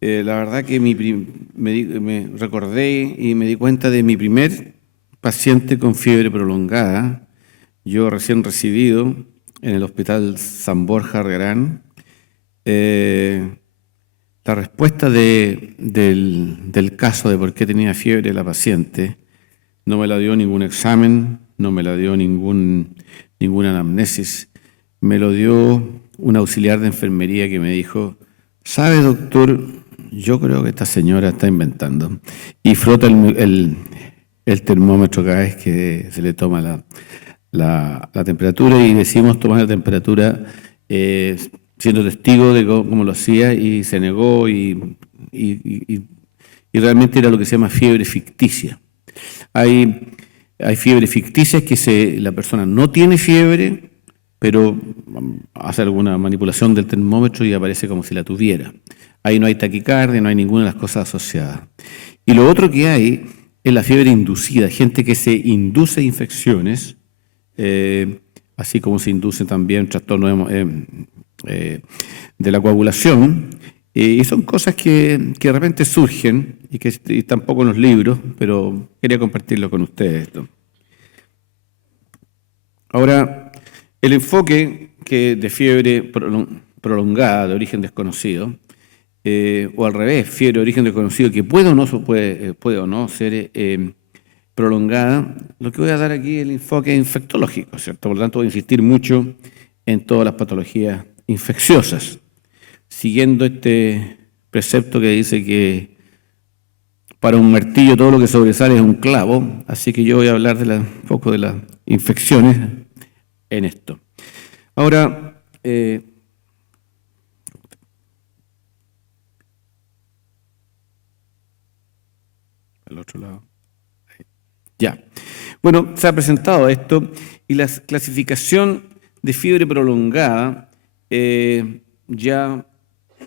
La verdad que me recordé y me di cuenta de mi primer paciente con fiebre prolongada, yo recién recibido en el Hospital San Borja Argarán. Eh, la respuesta del caso de por qué tenía fiebre la paciente no me la dio ningún examen, no me la dio ninguna anamnesis, me lo dio un auxiliar de enfermería que me dijo: ¿sabe, doctor? Yo creo que esta señora está inventando. Y frota el termómetro cada vez que se le toma la temperatura, y decimos tomar la temperatura siendo testigo de cómo lo hacía, y se negó, y realmente era lo que se llama fiebre ficticia. Hay fiebres ficticias que la persona no tiene fiebre, pero hace alguna manipulación del termómetro y aparece como si la tuviera. Ahí no hay taquicardia, no hay ninguna de las cosas asociadas. Y lo otro que hay es la fiebre inducida, gente que se induce infecciones, así como se induce también trastornos de la coagulación. Y son cosas que de repente surgen y que están poco en los libros, pero quería compartirlo con ustedes esto. Ahora, el enfoque de fiebre prolongada de origen desconocido, o al revés, fiebre de origen desconocido que puede o no ser prolongada, lo que voy a dar aquí es el enfoque infectológico, ¿cierto? Por lo tanto, voy a insistir mucho en todas las patologías infecciosas, siguiendo este precepto que dice que para un martillo todo lo que sobresale es un clavo, así que yo voy a hablar un poco de las infecciones en esto. Ahora, al otro lado. Ya. Bueno, se ha presentado esto, y la clasificación de fiebre prolongada, ya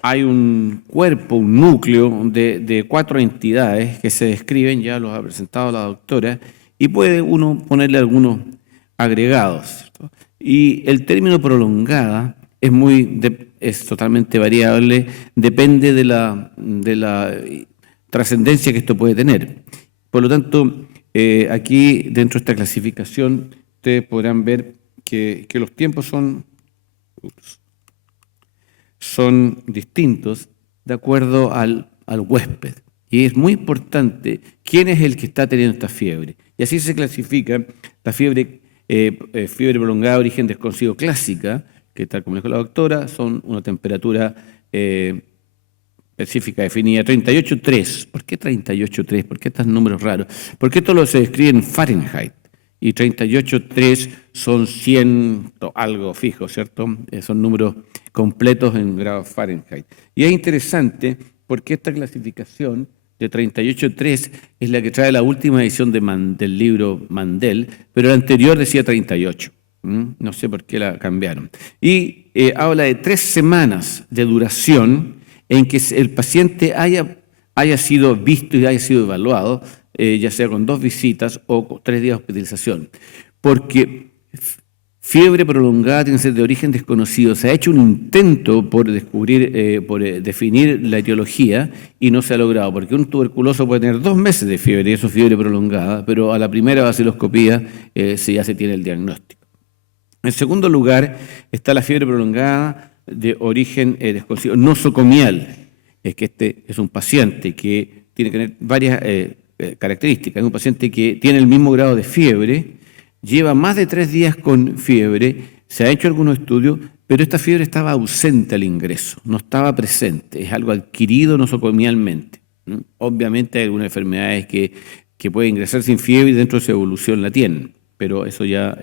hay un cuerpo, un núcleo de 4 entidades que se describen, ya los ha presentado la doctora, y puede uno ponerle algunos agregados, ¿cierto? Y el término prolongada es totalmente variable, depende de la trascendencia que esto puede tener. Por lo tanto, aquí dentro de esta clasificación ustedes podrán ver que los tiempos son distintos de acuerdo al huésped. Y es muy importante quién es el que está teniendo esta fiebre. Y así se clasifica la fiebre prolongada de origen desconocido clásica, que tal como dijo la doctora, son una temperatura específica definida, 38,3. ¿Por qué 38,3? ¿Por qué estos números raros? Porque esto se describe en Fahrenheit, y 38,3 son 100 algo fijo, ¿cierto? Son números completos en grados Fahrenheit. Y es interesante porque esta clasificación de 38,3 es la que trae la última edición del libro Mandel, pero la anterior decía 38. No sé por qué la cambiaron. Y habla de 3 semanas de duración en que el paciente haya sido visto y haya sido evaluado, ya sea con 2 visitas o 3 días de hospitalización. Porque fiebre prolongada tiene que ser de origen desconocido. Se ha hecho un intento por definir la etiología y no se ha logrado, porque un tuberculoso puede tener 2 meses de fiebre, y eso es fiebre prolongada, pero a la primera vaciloscopía ya se tiene el diagnóstico. En segundo lugar está la fiebre prolongada de origen desconocido nosocomial. Es que este es un paciente que tiene que tener varias características. Es un paciente que tiene el mismo grado de fiebre, lleva más de 3 días con fiebre, se ha hecho algunos estudios, pero esta fiebre estaba ausente al ingreso, no estaba presente, es algo adquirido nosocomialmente. Obviamente hay algunas enfermedades que pueden ingresar sin fiebre y dentro de su evolución la tienen, pero eso ya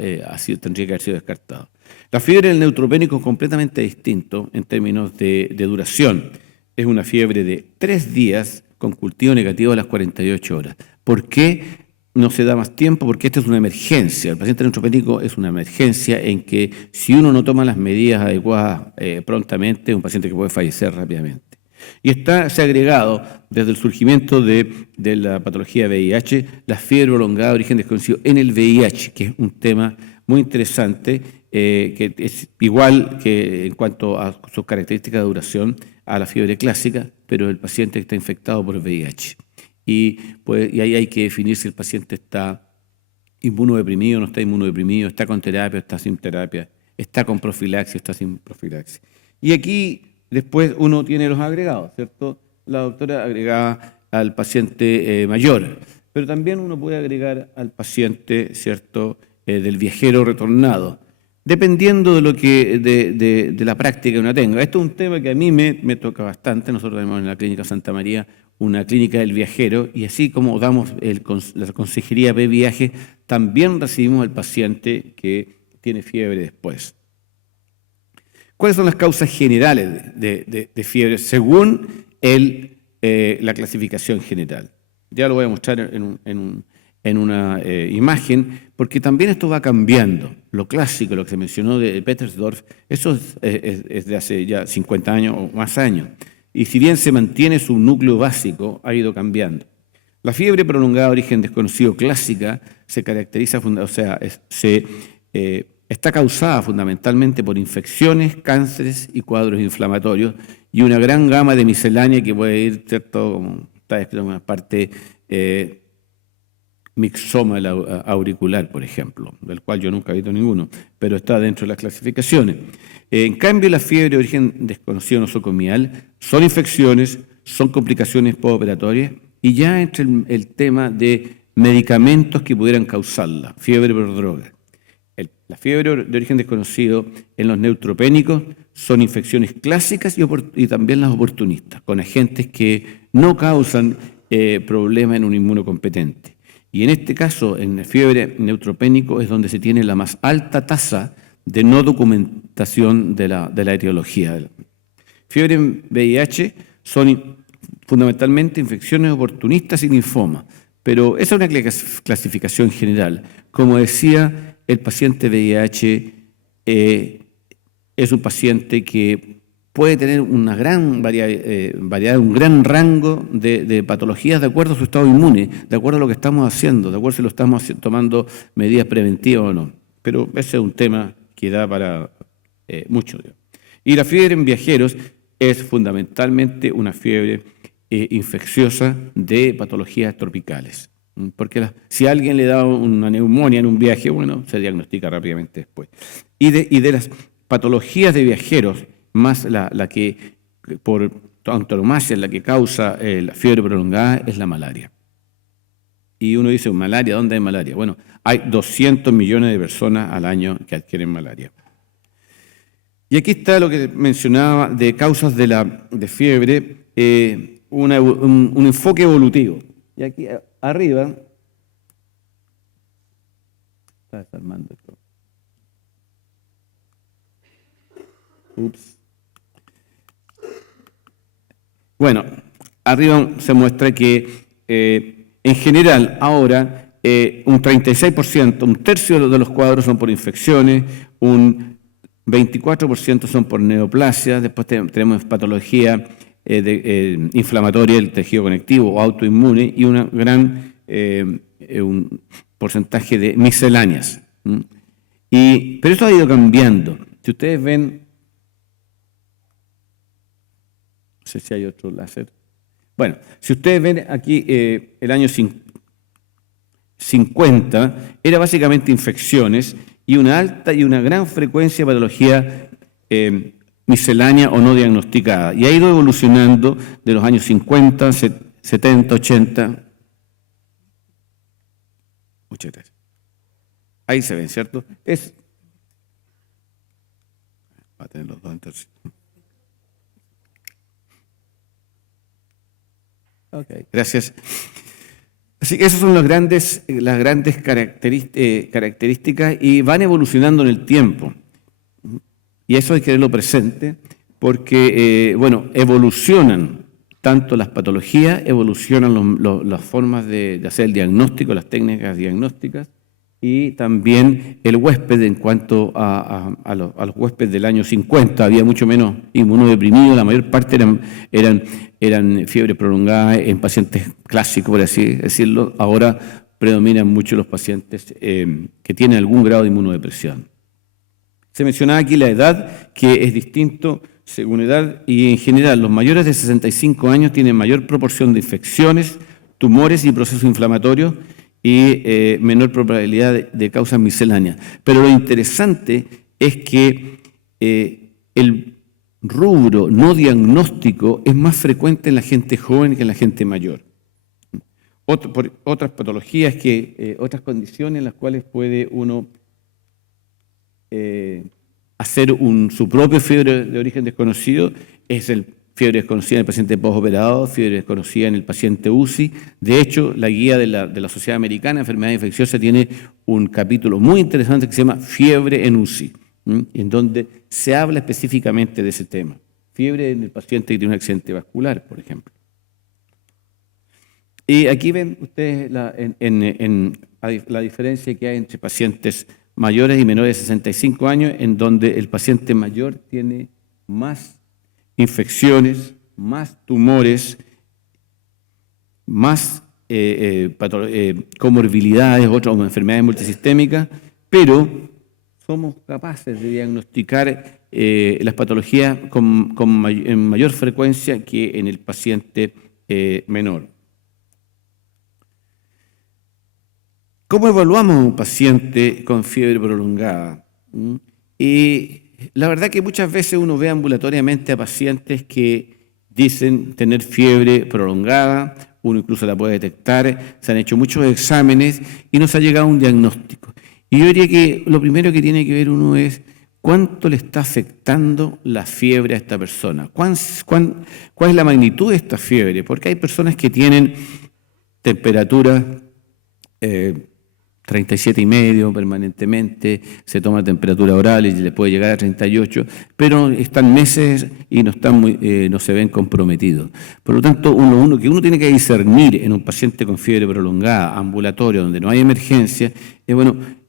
tendría que haber sido descartado. La fiebre del neutropénico es completamente distinto en términos de duración. Es una fiebre de 3 días con cultivo negativo a las 48 horas. ¿Por qué no se da más tiempo? Porque esta es una emergencia. El paciente neutropénico es una emergencia en que si uno no toma las medidas adecuadas prontamente, es un paciente que puede fallecer rápidamente. Y se ha agregado desde el surgimiento de la patología VIH la fiebre prolongada de origen desconocido en el VIH, que es un tema muy interesante, que es igual que en cuanto a sus características de duración a la fiebre clásica, pero el paciente está infectado por VIH. Y ahí hay que definir si el paciente está inmunodeprimido, no está inmunodeprimido, está con terapia, está sin terapia, está con profilaxis, está sin profilaxis. Y aquí después uno tiene los agregados, ¿cierto? La doctora agregaba al paciente mayor, pero también uno puede agregar al paciente, ¿cierto?, del viajero retornado, dependiendo de lo que de la práctica que uno tenga. Esto es un tema que a mí me toca bastante. Nosotros tenemos en la Clínica Santa María una clínica del viajero, y así como damos la consejería de viaje, también recibimos al paciente que tiene fiebre después. ¿Cuáles son las causas generales de fiebre según la clasificación general? Ya lo voy a mostrar en una imagen, porque también esto va cambiando. Lo clásico, lo que se mencionó de Petersdorf, eso es de hace ya 50 años o más años. Y si bien se mantiene su núcleo básico, ha ido cambiando. La fiebre prolongada de origen desconocido clásica se caracteriza, está causada fundamentalmente por infecciones, cánceres y cuadros inflamatorios, y una gran gama de miscelánea que puede ir, ¿cierto?, como está escrito en una parte, mixoma auricular, por ejemplo, del cual yo nunca he visto ninguno, pero está dentro de las clasificaciones. En cambio, la fiebre de origen desconocido nosocomial son infecciones, son complicaciones postoperatorias, y ya entre el tema de medicamentos que pudieran causarla, fiebre por droga. La fiebre de origen desconocido en los neutropénicos son infecciones clásicas y también las oportunistas, con agentes que no causan problemas en un inmunocompetente. Y en este caso, en la fiebre neutropénico es donde se tiene la más alta tasa de no documentación de la etiología. Fiebre en VIH son fundamentalmente infecciones oportunistas y linfoma, pero esa es una clasificación general. Como decía, el paciente VIH es un paciente que puede tener una gran variedad, un gran rango de patologías de acuerdo a su estado inmune, de acuerdo a lo que estamos haciendo, de acuerdo a si lo estamos tomando medidas preventivas o no. Pero ese es un tema que da para mucho. Y la fiebre en viajeros es fundamentalmente una fiebre infecciosa de patologías tropicales. Porque si a alguien le da una neumonía en un viaje, bueno, se diagnostica rápidamente después. Y de las patologías de viajeros, más la que por antonomasia la que causa la fiebre prolongada es la malaria. Y uno dice, ¿malaria? ¿Dónde hay malaria? Bueno, hay 200 millones de personas al año que adquieren malaria. Y aquí está lo que mencionaba de causas de fiebre, un enfoque evolutivo. Y aquí arriba está desarmando esto. Ups. Bueno, arriba se muestra que en general ahora un 36%, un tercio de los cuadros son por infecciones, un 24% son por neoplasia, después tenemos patología inflamatoria del tejido conectivo o autoinmune y un porcentaje de misceláneas. Pero esto ha ido cambiando. Si ustedes ven, no sé si hay otro láser. Bueno, si ustedes ven aquí el año 50, era básicamente infecciones y una alta y una gran frecuencia de patología miscelánea o no diagnosticada. Y ha ido evolucionando de los años 50, 70, 80. Muchas gracias. Ahí se ven, ¿cierto? Va a tener los dos entonces. Ok, gracias. Así que esas son las grandes características y van evolucionando en el tiempo. Y eso hay que tenerlo presente porque, evolucionan tanto las patologías, evolucionan las formas de hacer el diagnóstico, las técnicas diagnósticas, y también el huésped en cuanto a los huéspedes del año 50. Había mucho menos inmunodeprimidos, la mayor parte eran fiebre prolongada en pacientes clásicos, por así decirlo. Ahora predominan mucho los pacientes que tienen algún grado de inmunodepresión. Se mencionaba aquí la edad, que es distinto según edad y en general, los mayores de 65 años tienen mayor proporción de infecciones, tumores y procesos inflamatorios y menor probabilidad de causas misceláneas. Pero lo interesante es que el rubro no diagnóstico es más frecuente en la gente joven que en la gente mayor. Otras patologías, otras condiciones en las cuales puede uno hacer su propio fiebre de origen desconocido es el fiebre desconocida en el paciente postoperado, fiebre desconocida en el paciente UCI. De hecho, la guía de la Sociedad Americana de Enfermedades Infecciosas tiene un capítulo muy interesante que se llama Fiebre en UCI, en donde se habla específicamente de ese tema. Fiebre en el paciente que tiene un accidente vascular, por ejemplo. Y aquí ven ustedes la diferencia que hay entre pacientes mayores y menores de 65 años, en donde el paciente mayor tiene más infecciones, más tumores, más comorbilidades, otras enfermedades multisistémicas, pero somos capaces de diagnosticar las patologías en mayor frecuencia que en el paciente menor. ¿Cómo evaluamos a un paciente con fiebre prolongada? Y la verdad que muchas veces uno ve ambulatoriamente a pacientes que dicen tener fiebre prolongada, uno incluso la puede detectar, se han hecho muchos exámenes y no se ha llegado a un diagnóstico. Y yo diría que lo primero que tiene que ver uno es cuánto le está afectando la fiebre a esta persona, cuál es la magnitud de esta fiebre, porque hay personas que tienen temperatura 37,5 permanentemente, se toma temperatura oral y le puede llegar a 38, pero están meses y no se ven comprometidos. Por lo tanto, uno tiene que discernir en un paciente con fiebre prolongada, ambulatorio, donde no hay emergencia,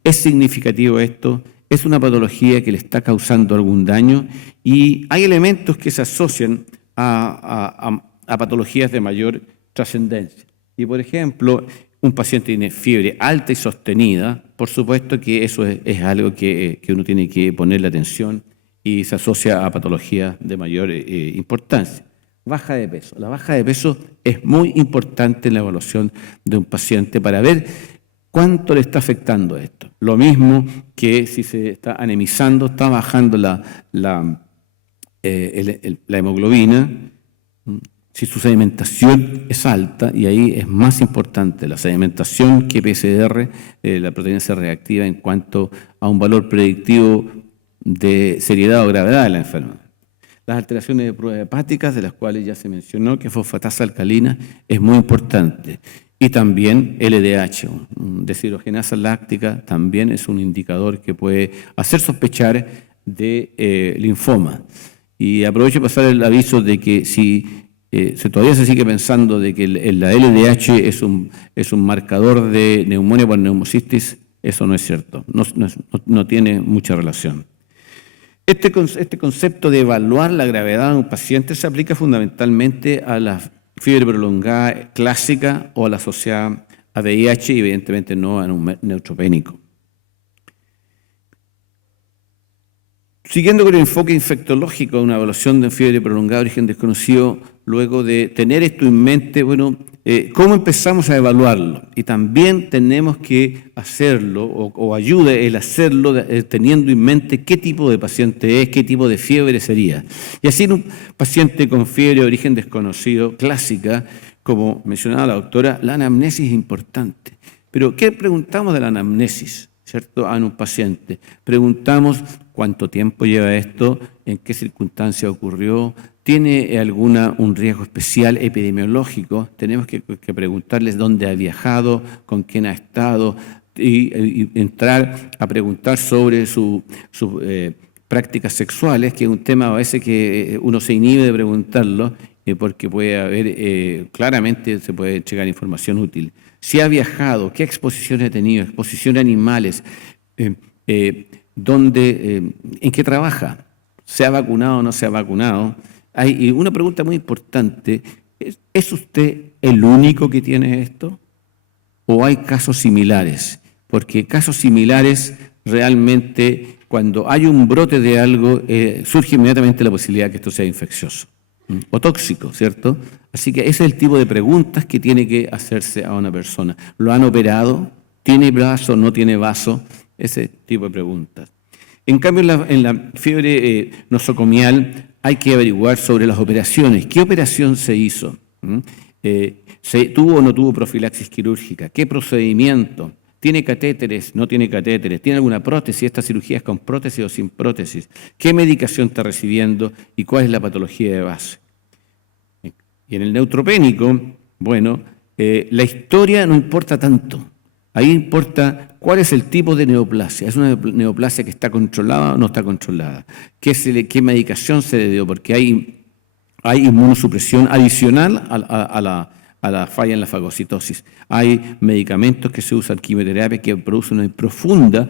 ¿es significativo esto? ¿Es una patología que le está causando algún daño? Y hay elementos que se asocian a patologías de mayor trascendencia. Y, por ejemplo, un paciente tiene fiebre alta y sostenida, por supuesto que eso es algo que uno tiene que ponerle atención y se asocia a patologías de mayor importancia. Baja de peso. La baja de peso es muy importante en la evaluación de un paciente para ver cuánto le está afectando esto. Lo mismo que si se está anemizando, está bajando la hemoglobina, si su sedimentación es alta, y ahí es más importante la sedimentación que PCR, la proteína C reactiva, en cuanto a un valor predictivo de seriedad o gravedad de la enfermedad. Las alteraciones de pruebas hepáticas, de las cuales ya se mencionó que fosfatasa alcalina es muy importante. Y también LDH, deshidrogenasa láctica, también es un indicador que puede hacer sospechar de linfoma. Y aprovecho para pasar el aviso de que si todavía se sigue pensando de que la LDH es un marcador de neumonía por neumocistis, eso no es cierto, no tiene mucha relación. Este concepto de evaluar la gravedad de un paciente se aplica fundamentalmente a la fiebre prolongada clásica o a la asociada a VIH y evidentemente no a un neutropénico. Siguiendo con el enfoque infectológico de una evaluación de fiebre prolongada de origen desconocido, luego de tener esto en mente, ¿cómo empezamos a evaluarlo? Y también tenemos que hacerlo, o ayuda el hacerlo teniendo en mente qué tipo de paciente es, qué tipo de fiebre sería. Y así en un paciente con fiebre de origen desconocido, clásica, como mencionaba la doctora, la anamnesis es importante. Pero, ¿qué preguntamos de la anamnesis, cierto, a un paciente? Preguntamos cuánto tiempo lleva esto, en qué circunstancia ocurrió, ¿tiene un riesgo especial epidemiológico? Tenemos que preguntarles dónde ha viajado, con quién ha estado y entrar a preguntar sobre sus prácticas sexuales, que es un tema a veces que uno se inhibe de preguntarlo porque puede haber, claramente se puede llegar información útil. Si ha viajado, qué exposiciones ha tenido, exposición a animales, en qué trabaja, se ha vacunado o no se ha vacunado. Hay una pregunta muy importante, ¿es usted el único que tiene esto? ¿O hay casos similares? Porque casos similares realmente cuando hay un brote de algo, surge inmediatamente la posibilidad que esto sea infeccioso o tóxico, ¿cierto? Así que ese es el tipo de preguntas que tiene que hacerse a una persona. ¿Lo han operado? ¿Tiene vaso? ¿No tiene vaso? Ese tipo de preguntas. En cambio, en la fiebre nosocomial hay que averiguar sobre las operaciones. ¿Qué operación se hizo? ¿Se tuvo o no tuvo profilaxis quirúrgica? ¿Qué procedimiento? ¿Tiene catéteres? ¿No tiene catéteres? ¿Tiene alguna prótesis? ¿Esta cirugía es con prótesis o sin prótesis? ¿Qué medicación está recibiendo? ¿Y cuál es la patología de base? Y en el neutropénico, bueno, la historia no importa tanto. Ahí importa cuál es el tipo de neoplasia. ¿Es una neoplasia que está controlada o no está controlada? ¿Qué medicación se le dio? Porque hay inmunosupresión adicional a la falla en la fagocitosis. Hay medicamentos que se usan, quimioterapia, que producen una profunda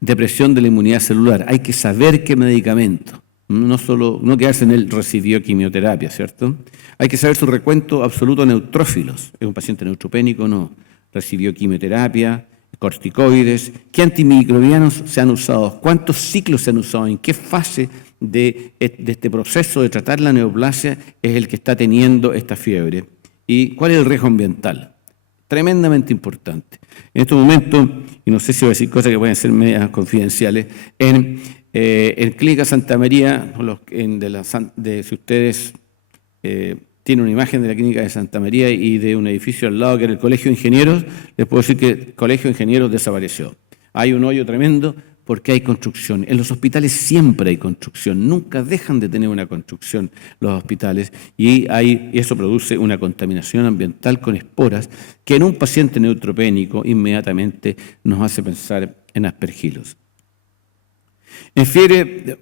depresión de la inmunidad celular. Hay que saber qué medicamento. No quedarse en él recibió quimioterapia, ¿cierto? Hay que saber su recuento absoluto de neutrófilos. ¿Es un paciente neutropénico o no? ¿Recibió quimioterapia, corticoides? ¿Qué antimicrobianos se han usado? ¿Cuántos ciclos se han usado? ¿En qué fase de este proceso de tratar la neoplasia es el que está teniendo esta fiebre? ¿Y cuál es el riesgo ambiental? Tremendamente importante. En estos momentos, y no sé si voy a decir cosas que pueden ser medias confidenciales, en Clínica Santa María, si ustedes tienen una imagen de la Clínica de Santa María y de un edificio al lado que era el Colegio de Ingenieros, les puedo decir que el Colegio de Ingenieros desapareció. Hay un hoyo tremendo porque hay construcción. En los hospitales siempre hay construcción, nunca dejan de tener una construcción los hospitales y eso produce una contaminación ambiental con esporas que en un paciente neutropénico inmediatamente nos hace pensar en aspergilos. En fiebre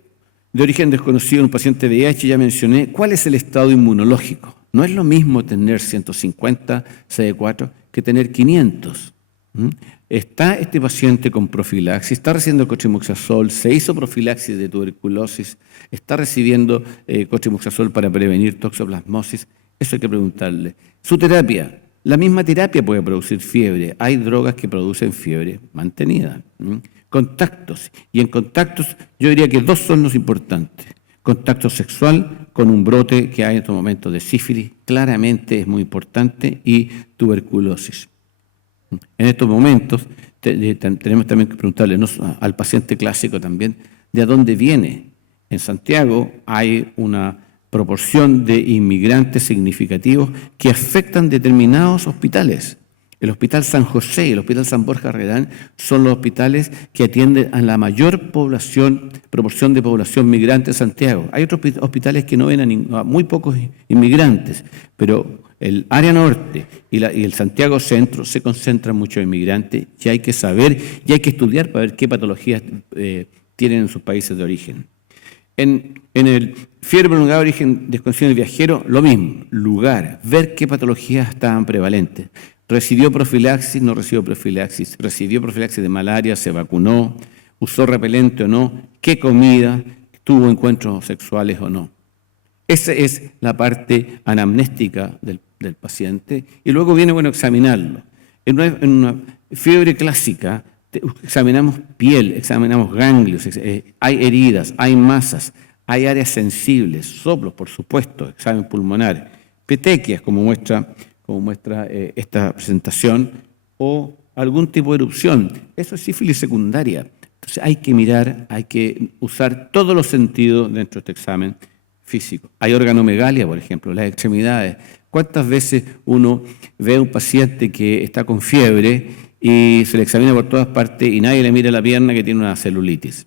de origen desconocido en un paciente de VIH, ya mencioné, ¿cuál es el estado inmunológico? No es lo mismo tener 150 CD4 que tener 500. ¿Está este paciente con profilaxis? ¿Está recibiendo cotrimoxazol? ¿Se hizo profilaxis de tuberculosis? ¿Está recibiendo cotrimoxazol para prevenir toxoplasmosis? Eso hay que preguntarle. Su terapia. La misma terapia puede producir fiebre. Hay drogas que producen fiebre mantenida. Contactos. Y en contactos yo diría que dos son los importantes. Contacto sexual con un brote que hay en estos momentos de sífilis, claramente es muy importante, y tuberculosis. En estos momentos tenemos también que preguntarle al paciente clásico también de dónde viene. En Santiago hay una proporción de inmigrantes significativos que afectan determinados hospitales. El Hospital San José y el Hospital San Borja Redán son los hospitales que atienden a la mayor proporción de población migrante de Santiago. Hay otros hospitales que no ven a muy pocos inmigrantes, pero el área norte y el Santiago Centro se concentran muchos inmigrantes y hay que saber y hay que estudiar para ver qué patologías tienen en sus países de origen. En el fiebre prolongada de origen desconocido del viajero, lo mismo, lugar, ver qué patologías estaban prevalentes. ¿Recibió profilaxis? ¿No recibió profilaxis? ¿Recibió profilaxis de malaria? ¿Se vacunó? ¿Usó repelente o no? ¿Qué comida? ¿Tuvo encuentros sexuales o no? Esa es la parte anamnéstica del paciente. Y luego viene, examinarlo. En una fiebre clásica, examinamos piel, examinamos ganglios, hay heridas, hay masas, hay áreas sensibles, soplos, por supuesto, examen pulmonar, petequias, como muestra esta presentación, o algún tipo de erupción. Eso es sífilis secundaria. Entonces hay que mirar, hay que usar todos los sentidos dentro de este examen físico. Hay organomegalia, por ejemplo, las extremidades. ¿Cuántas veces uno ve a un paciente que está con fiebre y se le examina por todas partes y nadie le mira la pierna que tiene una celulitis?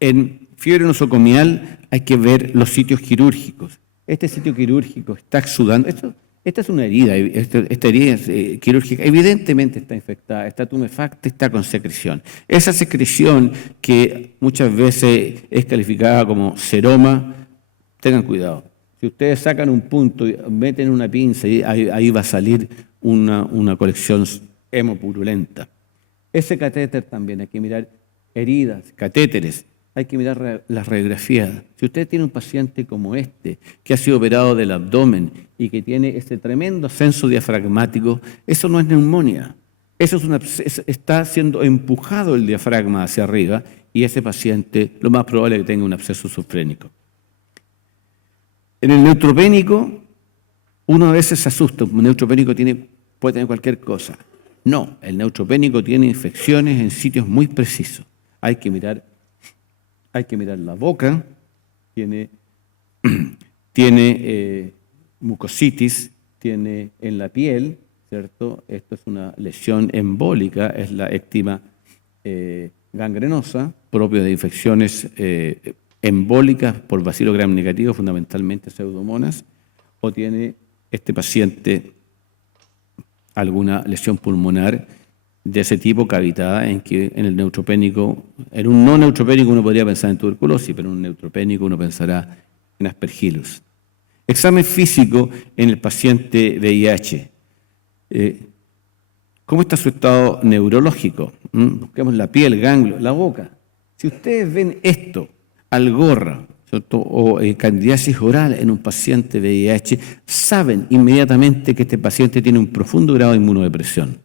En fiebre nosocomial hay que ver los sitios quirúrgicos. Este sitio quirúrgico está exudando. Esta es una herida, esta herida quirúrgica evidentemente está infectada, está tumefacta, está con secreción. Esa secreción que muchas veces es calificada como seroma, tengan cuidado. Si ustedes sacan un punto y meten una pinza, ahí va a salir una colección hemopurulenta. Ese catéter también hay que mirar heridas, catéteres. Hay que mirar las radiografías. Si usted tiene un paciente como este, que ha sido operado del abdomen y que tiene este tremendo ascenso diafragmático, eso no es neumonía. Eso está siendo empujado el diafragma hacia arriba y ese paciente lo más probable es que tenga un absceso subfrénico. En el neutropénico, uno a veces se asusta, un neutropénico puede tener cualquier cosa. No, el neutropénico tiene infecciones en sitios muy precisos. Hay que mirar la boca, tiene mucositis, tiene en la piel, ¿cierto? Esto es una lesión embólica, es la eczema gangrenosa, propio de infecciones embólicas por bacilo gram negativo, fundamentalmente pseudomonas, o tiene este paciente alguna lesión pulmonar de ese tipo cavitada en que en el neutropénico, en un no neutropénico uno podría pensar en tuberculosis, pero en un neutropénico uno pensará en Aspergillus. Examen físico en el paciente VIH. ¿Cómo está su estado neurológico? Busquemos la piel, ganglio, la boca. Si ustedes ven esto, algorra, ¿cierto? O candidiasis oral en un paciente VIH, saben inmediatamente que este paciente tiene un profundo grado de inmunodepresión.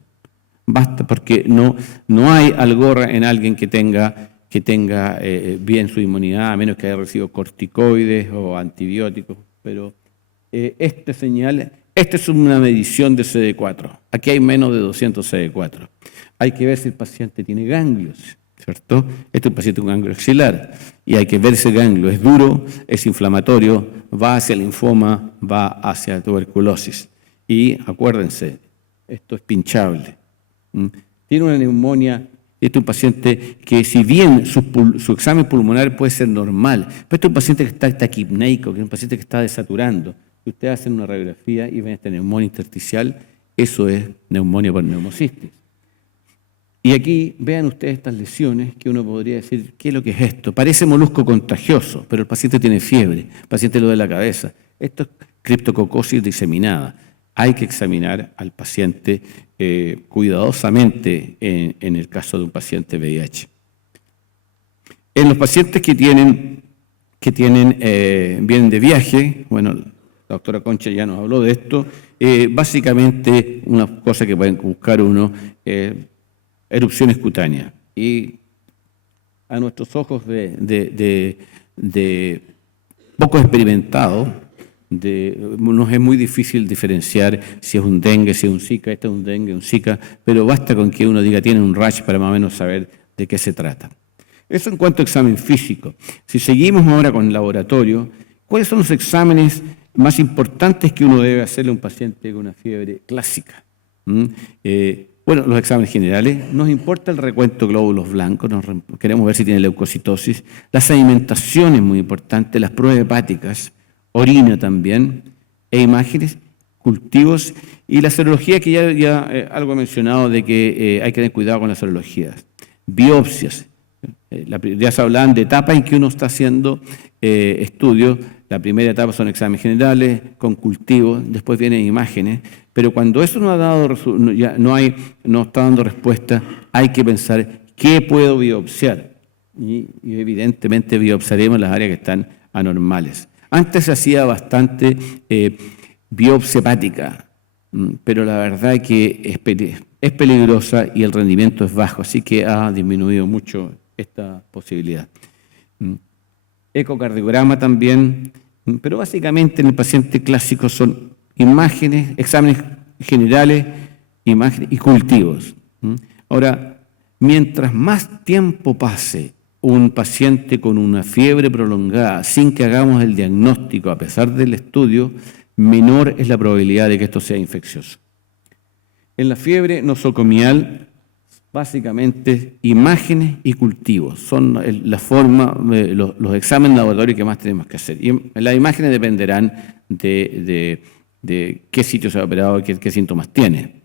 Basta porque no hay algorra en alguien que tenga bien su inmunidad, a menos que haya recibido corticoides o antibióticos. Pero esta es una medición de CD4. Aquí hay menos de 200 CD4. Hay que ver si el paciente tiene ganglios, ¿cierto? Este es un paciente con ganglio axilar y hay que ver si el ganglio es duro, es inflamatorio, va hacia linfoma, va hacia tuberculosis. Y acuérdense, esto es pinchable. Tiene una neumonía. Este es un paciente que, si bien su examen pulmonar puede ser normal, pero este es un paciente que está taquipneico, que es un paciente que está desaturando. Si ustedes hacen una radiografía y ven esta neumonía intersticial, eso es neumonía por neumocistis. Y aquí vean ustedes estas lesiones que uno podría decir, ¿qué es lo que es esto? Parece molusco contagioso, pero el paciente tiene fiebre, el paciente lo de la cabeza. Esto es criptococosis diseminada. Hay que examinar al paciente cuidadosamente en el caso de un paciente VIH. En los pacientes que vienen de viaje, bueno, la doctora Concha ya nos habló de esto, básicamente una cosa que pueden buscar uno, erupciones cutáneas. Y a nuestros ojos de poco experimentados, nos es muy difícil diferenciar si es un dengue, si es un zika, este es un dengue, un zika, pero basta con que uno diga tiene un rash para más o menos saber de qué se trata. Eso en cuanto a examen físico. Si seguimos ahora con el laboratorio, ¿cuáles son los exámenes más importantes que uno debe hacerle a un paciente con una fiebre clásica? Bueno, los exámenes generales, nos importa el recuento de glóbulos blancos, queremos ver si tiene leucocitosis, la sedimentación es muy importante, las pruebas hepáticas, orina también, e imágenes, cultivos y la serología, que ya algo he mencionado de que hay que tener cuidado con las serologías. Biopsias, ya se hablaban de etapas en que uno está haciendo estudios. La primera etapa son exámenes generales con cultivos, después vienen imágenes, pero cuando eso no está dando respuesta, hay que pensar qué puedo biopsiar y evidentemente biopsiaremos las áreas que están anormales. Antes se hacía bastante biopsia hepática, pero la verdad es que es peligrosa y el rendimiento es bajo, así que ha disminuido mucho esta posibilidad. Ecocardiograma también, pero básicamente en el paciente clásico son imágenes, exámenes generales, imágenes y cultivos. Ahora, mientras más tiempo pase un paciente con una fiebre prolongada sin que hagamos el diagnóstico a pesar del estudio, menor es la probabilidad de que esto sea infeccioso. En la fiebre nosocomial, básicamente imágenes y cultivos son la forma, los exámenes laboratorios que más tenemos que hacer. Y las imágenes dependerán de qué sitio se ha operado, qué síntomas tiene.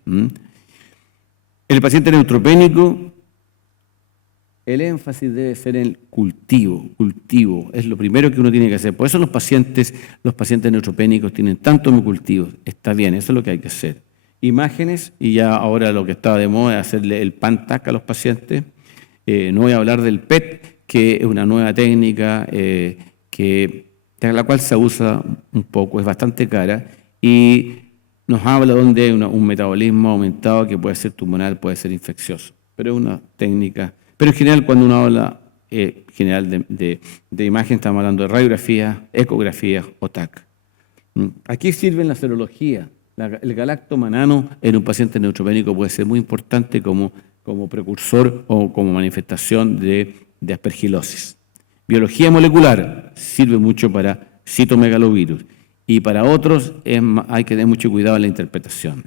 El paciente neutropénico, el énfasis debe ser en el cultivo, es lo primero que uno tiene que hacer. Por eso los pacientes neutropénicos tienen tantos hemocultivos, está bien, eso es lo que hay que hacer. Imágenes, y ya ahora lo que estaba de moda es hacerle el PAN-TAC a los pacientes. No voy a hablar del PET, que es una nueva técnica de la cual se usa un poco, es bastante cara, y nos habla donde hay un metabolismo aumentado que puede ser tumoral, puede ser infeccioso, pero es una técnica. Pero en general, cuando uno habla general de imagen, estamos hablando de radiografía, ecografía o TAC. Aquí sirve la serología. El galactomanano en un paciente neutropénico puede ser muy importante como precursor o como manifestación de aspergilosis. Biología molecular sirve mucho para citomegalovirus y para otros hay que tener mucho cuidado en la interpretación.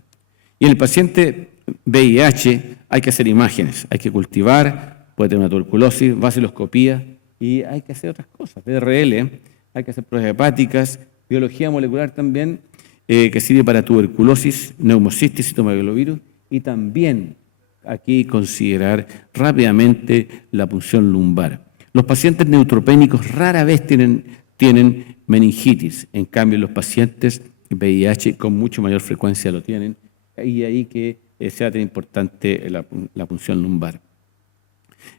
Y en el paciente VIH hay que hacer imágenes, hay que cultivar, puede tener una tuberculosis, vaciloscopía y hay que hacer otras cosas, DRL, hay que hacer pruebas hepáticas, biología molecular también, que sirve para tuberculosis, neumocistis, citomegalovirus y también aquí considerar rápidamente la punción lumbar. Los pacientes neutropénicos rara vez tienen meningitis, en cambio los pacientes VIH con mucho mayor frecuencia lo tienen, y ahí que sea tan importante la punción lumbar.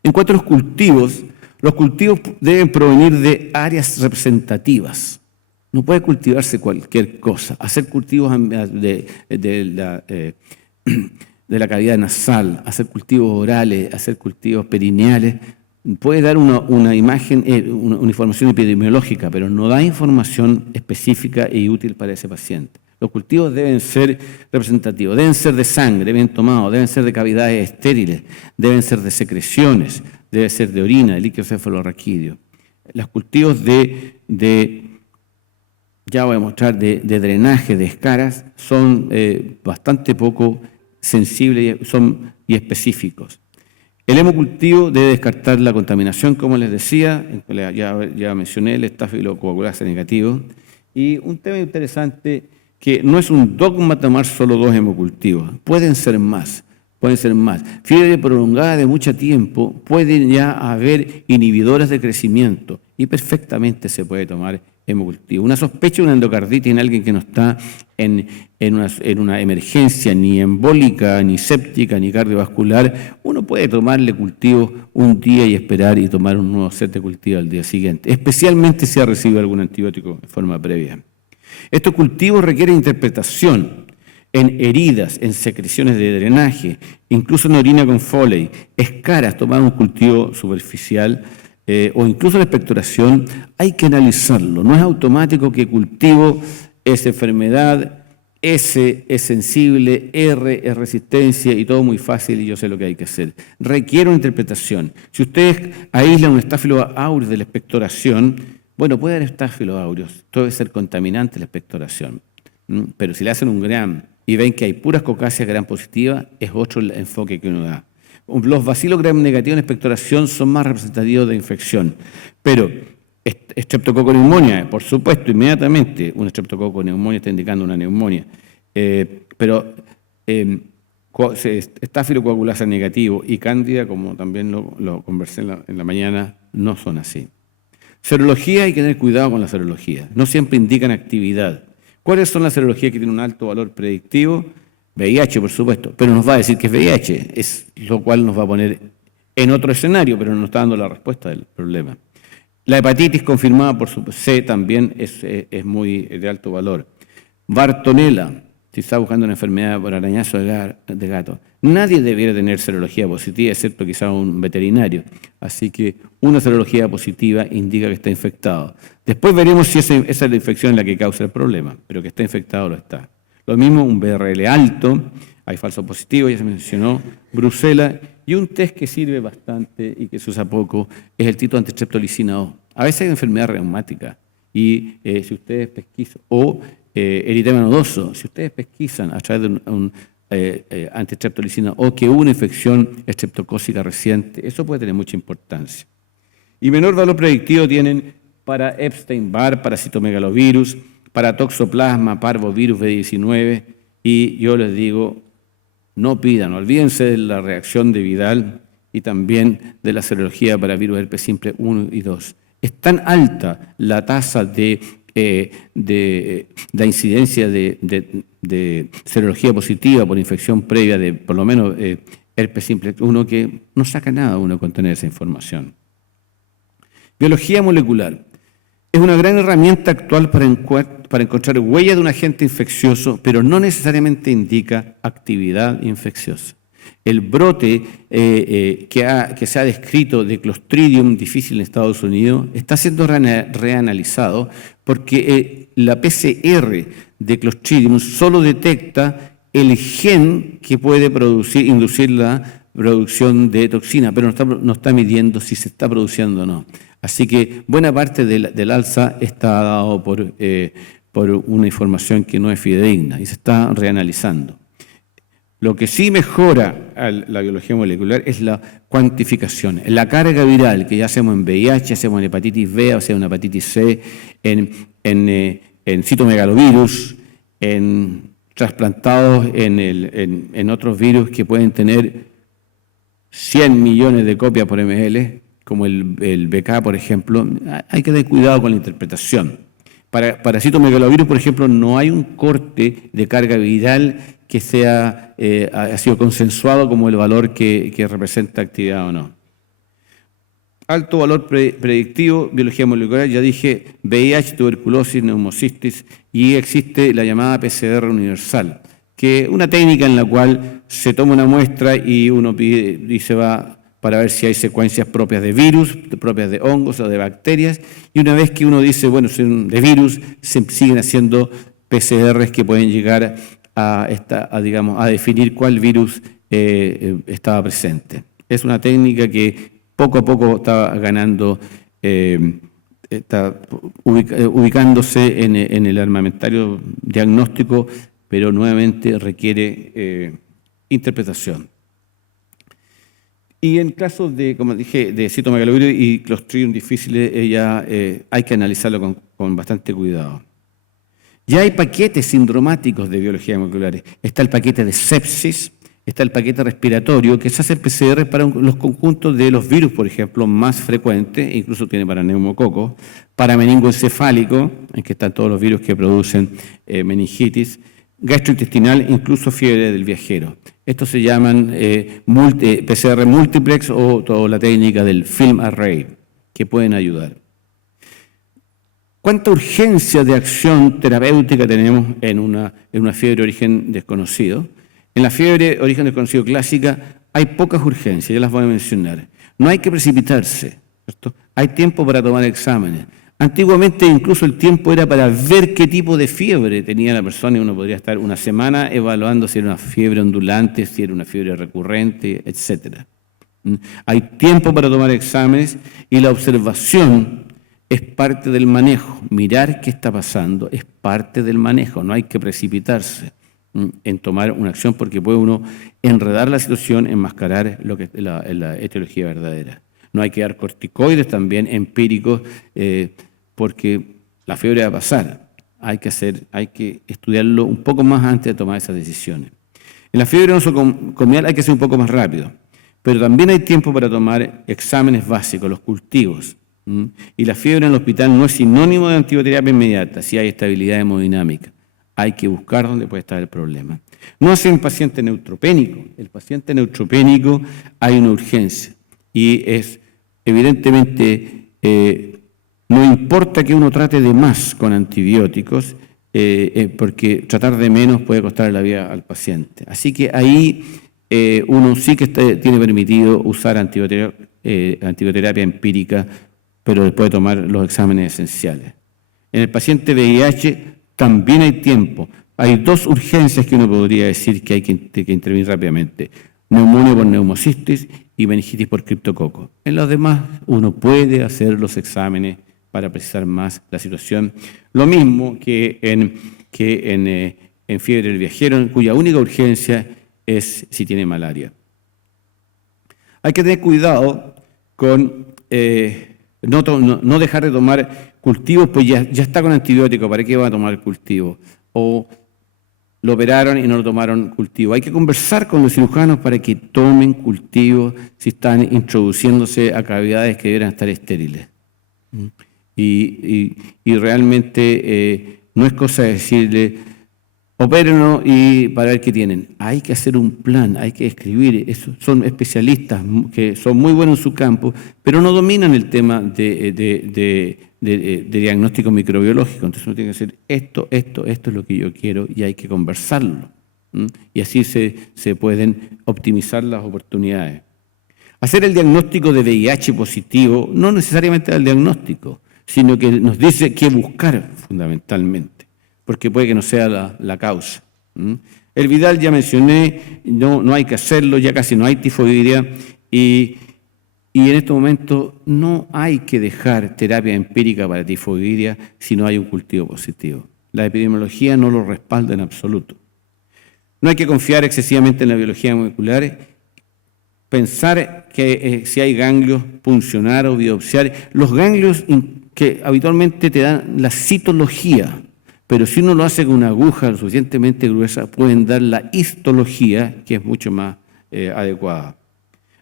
En cuanto a los cultivos deben provenir de áreas representativas. No puede cultivarse cualquier cosa. Hacer cultivos de la cavidad nasal, hacer cultivos orales, hacer cultivos perineales, puede dar una imagen, una información epidemiológica, pero no da información específica y útil para ese paciente. Los cultivos deben ser representativos, deben ser de sangre, bien tomados, deben ser de cavidades estériles, deben ser de secreciones, deben ser de orina, de líquido cefalorraquídeo. Los cultivos ya voy a mostrar, de drenaje de escaras, son bastante poco sensibles y específicos. El hemocultivo debe descartar la contaminación, como les decía, ya mencioné el estafilocoagulasa negativo. Y un tema interesante, que no es un dogma tomar solo 2 hemocultivos, pueden ser más. Fiebre prolongada de mucho tiempo, pueden ya haber inhibidores de crecimiento y perfectamente se puede tomar hemocultivo. Una sospecha de una endocarditis en alguien que no está en una emergencia ni embólica, ni séptica, ni cardiovascular, uno puede tomarle cultivo un día y esperar y tomar un nuevo set de cultivo al día siguiente, especialmente si ha recibido algún antibiótico de forma previa. Estos cultivos requieren interpretación en heridas, en secreciones de drenaje, incluso en orina con Foley, escaras, tomar un cultivo superficial, o incluso la expectoración, hay que analizarlo. No es automático que cultivo es enfermedad, S es sensible, R es resistencia y todo muy fácil y yo sé lo que hay que hacer. Requiere una interpretación. Si ustedes aíslan un Staphylococcus aureus de la expectoración, bueno, puede haber Staphylococcus aureus, debe ser contaminante la expectoración. Pero si le hacen un gram y ven que hay puras cocáceas gram positivas, es otro el enfoque que uno da. Los bacilos gram negativos en expectoración son más representativos de infección, pero Streptococcus pneumoniae, por supuesto, inmediatamente un Streptococcus pneumoniae está indicando una neumonía, pero estafilocoagulasa negativo y cándida, como también lo conversé en la mañana, no son así. Serología, hay que tener cuidado con la serología, no siempre indican actividad. ¿Cuáles son las serologías que tienen un alto valor predictivo? VIH, por supuesto, pero nos va a decir que es VIH, es lo cual nos va a poner en otro escenario, pero no nos está dando la respuesta del problema. La hepatitis confirmada por su C también es muy de alto valor. Bartonella, si está buscando una enfermedad por arañazo de gato. Nadie debiera tener serología positiva, excepto quizá un veterinario. Así que una serología positiva indica que está infectado. Después veremos si esa es la infección la que causa el problema, pero que está infectado lo está. Lo mismo un BRL alto, hay falso positivo, ya se mencionó, Brucela, y un test que sirve bastante y que se usa poco es el tito antistreptolicina O. A veces hay enfermedad reumática y si ustedes pesquisan, o eritema nodoso, si ustedes pesquisan a través de un antistreptolicina O que hubo una infección estreptocócica reciente, eso puede tener mucha importancia. Y menor valor predictivo tienen para Epstein-Barr, para citomegalovirus, para toxoplasma, parvovirus B19, y yo les digo, no olvídense de la reacción de Vidal y también de la serología para virus herpes simple 1 y 2. Es tan alta la tasa de incidencia de serología positiva por infección previa de por lo menos herpes simple 1 que no saca nada uno con tener esa información. Biología molecular. Es una gran herramienta actual para para encontrar huella de un agente infeccioso, pero no necesariamente indica actividad infecciosa. El brote que se ha descrito de Clostridium difficile en Estados Unidos está siendo reanalizado porque la PCR de Clostridium solo detecta el gen que puede inducir la producción de toxina, pero no está midiendo si se está produciendo o no. Así que buena parte del alza está dado por una información que no es fidedigna y se está reanalizando. Lo que sí mejora la biología molecular es la cuantificación. La carga viral que ya hacemos en VIH, hacemos en hepatitis B, o sea, en hepatitis C, en citomegalovirus, en trasplantados en otros virus que pueden tener 100 millones de copias por ml, como el BK, por ejemplo. Hay que tener cuidado con la interpretación. Para citomegalovirus, por ejemplo, no hay un corte de carga viral que ha sido consensuado como el valor que representa actividad o no. Alto valor predictivo, biología molecular, ya dije, VIH, tuberculosis, neumocistis, y existe la llamada PCR universal, que es una técnica en la cual se toma una muestra y uno pide y se va para ver si hay secuencias propias de virus, propias de hongos o de bacterias, y una vez que uno dice, bueno, son de virus, se siguen haciendo PCRs que pueden llegar a definir cuál virus estaba presente. Es una técnica que poco a poco está ganando, está ubicándose en el armamentario diagnóstico, pero nuevamente requiere interpretación. Y en casos de, como dije, de citomegalovirus y Clostridium difficile, hay que analizarlo con bastante cuidado. Ya hay paquetes sindromáticos de biología molecular. Está el paquete de sepsis, está el paquete respiratorio, que se hace el PCR para los conjuntos de los virus, por ejemplo, más frecuentes, incluso tiene para neumococo, para meningoencefálico, en que están todos los virus que producen meningitis, gastrointestinal, incluso fiebre del viajero. Estos se llaman PCR multiplex o la técnica del film array, que pueden ayudar. ¿Cuánta urgencia de acción terapéutica tenemos en una fiebre de origen desconocido? En la fiebre de origen desconocido clásica hay pocas urgencias, ya las voy a mencionar. No hay que precipitarse, ¿cierto? Hay tiempo para tomar exámenes. Antiguamente incluso el tiempo era para ver qué tipo de fiebre tenía la persona y uno podría estar una semana evaluando si era una fiebre ondulante, si era una fiebre recurrente, etc. Hay tiempo para tomar exámenes y la observación es parte del manejo. Mirar qué está pasando es parte del manejo. No hay que precipitarse en tomar una acción porque puede uno enredar la situación, enmascarar lo que es la etiología verdadera. No hay que dar corticoides también empíricos porque la fiebre va a pasar. Hay que estudiarlo un poco más antes de tomar esas decisiones. En la fiebre nosocomial hay que ser un poco más rápido, pero también hay tiempo para tomar exámenes básicos, los cultivos. Y la fiebre en el hospital no es sinónimo de antibioterapia inmediata, si hay estabilidad hemodinámica. Hay que buscar dónde puede estar el problema. No es un paciente neutropénico. El paciente neutropénico hay una urgencia y es evidentemente no importa que uno trate de más con antibióticos porque tratar de menos puede costar la vida al paciente. Así que ahí uno sí que tiene permitido usar antibioterapia empírica, pero después de tomar los exámenes esenciales. En el paciente VIH también hay tiempo. Hay dos urgencias que uno podría decir que hay que intervenir rápidamente. Neumonía por neumocistis y meningitis por criptococo. En los demás uno puede hacer los exámenes para precisar más la situación. Lo mismo que en fiebre del viajero, cuya única urgencia es si tiene malaria. Hay que tener cuidado con no dejar de tomar cultivos, pues ya está con antibiótico, ¿para qué va a tomar cultivo? O lo operaron y no lo tomaron cultivo. Hay que conversar con los cirujanos para que tomen cultivos si están introduciéndose a cavidades que deberían estar estériles. Y realmente no es cosa de decirle, opérenlo y para ver qué tienen. Hay que hacer un plan, hay que escribir. Son especialistas que son muy buenos en su campo, pero no dominan el tema de diagnóstico microbiológico. Entonces uno tiene que decir esto es lo que yo quiero y hay que conversarlo. Y así se pueden optimizar las oportunidades. Hacer el diagnóstico de VIH positivo no necesariamente da el diagnóstico, sino que nos dice qué buscar fundamentalmente, porque puede que no sea la causa. El Vidal ya mencioné, no hay que hacerlo, ya casi no hay tifoidea y en este momento no hay que dejar terapia empírica para tifoidea si no hay un cultivo positivo. La epidemiología no lo respalda en absoluto. No hay que confiar excesivamente en la biología molecular, pensar que si hay ganglios, puncionar o biopsiar. Los ganglios que habitualmente te dan la citología, pero si uno lo hace con una aguja lo suficientemente gruesa, pueden dar la histología, que es mucho más adecuada.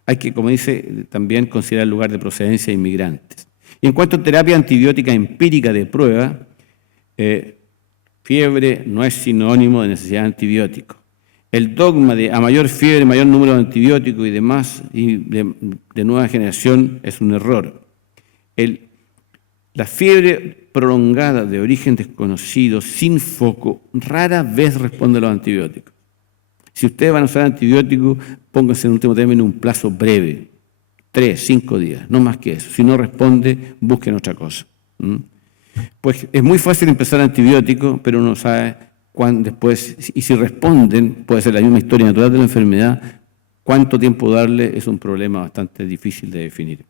Hay que, como dice, también considerar el lugar de procedencia de inmigrantes. Y en cuanto a terapia antibiótica empírica de prueba, fiebre no es sinónimo de necesidad de antibióticos. El dogma de a mayor fiebre, mayor número de antibióticos y demás, y de nueva generación, es un error. La fiebre prolongada de origen desconocido, sin foco, rara vez responde a los antibióticos. Si ustedes van a usar antibióticos, pónganse en último término un plazo breve, 3, 5 días, no más que eso. Si no responde, busquen otra cosa. Pues es muy fácil empezar antibióticos, pero uno sabe cuándo después, y si responden, puede ser la misma historia natural de la enfermedad, cuánto tiempo darle es un problema bastante difícil de definir.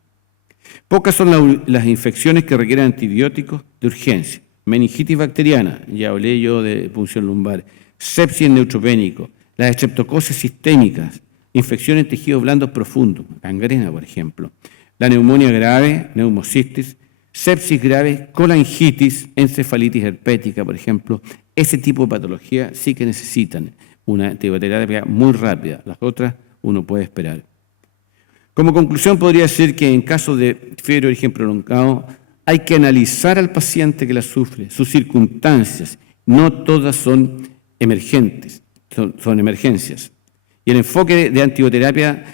Pocas son las infecciones que requieren antibióticos de urgencia. Meningitis bacteriana, ya hablé yo de punción lumbar, sepsis neutropénico, las estreptocosis sistémicas, infecciones en tejidos blandos profundos, gangrena, por ejemplo, la neumonía grave, neumocistis, sepsis grave, colangitis, encefalitis herpética, por ejemplo. Ese tipo de patología sí que necesitan una antibioterapia muy rápida. Las otras uno puede esperar. Como conclusión podría decir que en caso de fiebre de origen prolongado hay que analizar al paciente que la sufre, sus circunstancias. No todas son emergentes, son emergencias. Y el enfoque de antibioterapia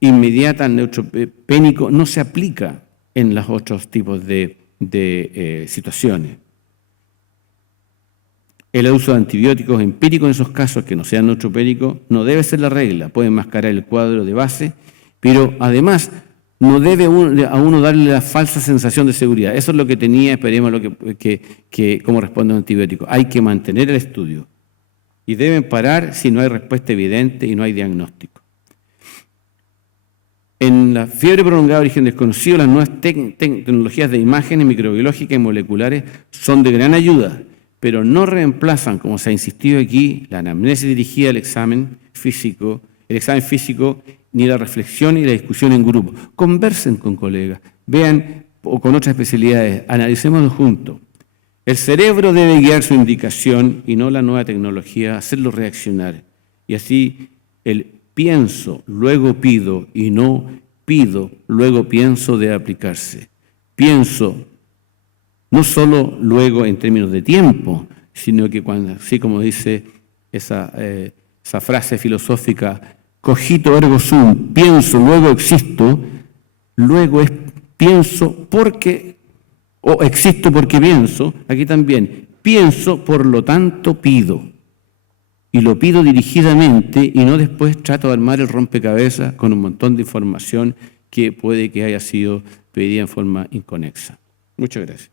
inmediata neutropénico no se aplica en los otros tipos de situaciones. El uso de antibióticos empíricos en esos casos que no sean neutropénicos no debe ser la regla, puede enmascarar el cuadro de base, pero además no debe a uno darle la falsa sensación de seguridad. Eso es lo que tenía, esperemos, cómo responde un antibiótico. Hay que mantener el estudio y deben parar si no hay respuesta evidente y no hay diagnóstico. En la fiebre prolongada de origen desconocido, las nuevas tecnologías de imágenes microbiológicas y moleculares son de gran ayuda, pero no reemplazan, como se ha insistido aquí, la anamnesis dirigida al examen físico, ni la reflexión y la discusión en grupo. Conversen con colegas, vean o con otras especialidades, analicémoslo juntos. El cerebro debe guiar su indicación y no la nueva tecnología, hacerlo reaccionar. Y así el pienso, luego pido, y no pido, luego pienso de aplicarse. Pienso, no solo luego en términos de tiempo, sino que cuando, así como dice esa frase filosófica, cogito ergo sum, pienso, luego existo, luego es pienso porque, o existo porque pienso, aquí también, pienso, por lo tanto pido. Y lo pido dirigidamente y no después trato de armar el rompecabezas con un montón de información que puede que haya sido pedida en forma inconexa. Muchas gracias.